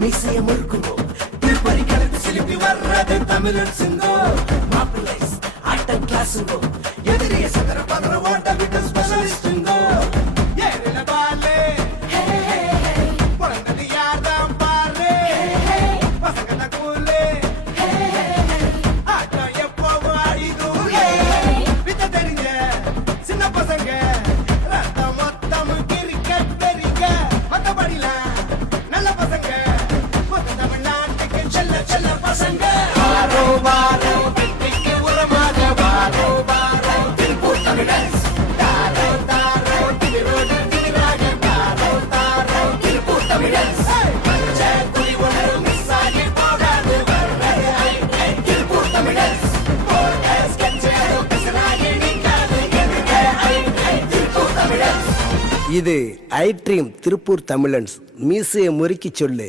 மீசைய முறுக்குவோம் திருப்பறி கலந்து சிலிப்பி வர்றது தமிழன் சிங்கோ மாப்பிள்ளைஸ் ஆட்டம் கிளாஸுங்கோ எதிரிய சதர பதற ஓட்ட விட்டு ஸ்பெஷலிஸ்டுங்கோ ஏறில பாலே பிறந்தது யார்தான் பாரு பசங்க தான் கூலு ஆட்டம் எப்போவும் அடிதூளே வித்த தெரிஞ்ச சின்ன பசங்க ரத்தம் மொத்தம் கிரிக்கெட் பெரிக்க மத்தபடிலாம் நல்ல பசங்க மொத்த தமிழ்நாட்டுக்கு செல்ல செல்ல பசங்க வாரோ வாரோ வெற்றிக்கு உரமாக வாரோ வாரோ திருப்பூர் தமிழன்ஸ் தாரோ தாரோ திருரோடு திருராக தாரோ தாரோ திருப்பூர் தமிழன்ஸ் பச்ச குடி ஒன்று மிஸ் ஆகி போகாது வர்றது ஐ திருப்பூர் தமிழன்ஸ் போட்ட ஸ்கெட்ச் பிசராகி நிற்காது எதுங்க ஐ திருப்பூர் தமிழன்ஸ். இது ஐ ட்ரீம் திருப்பூர் தமிழன்ஸ். மீசையை முறுக்கி சொல்லு.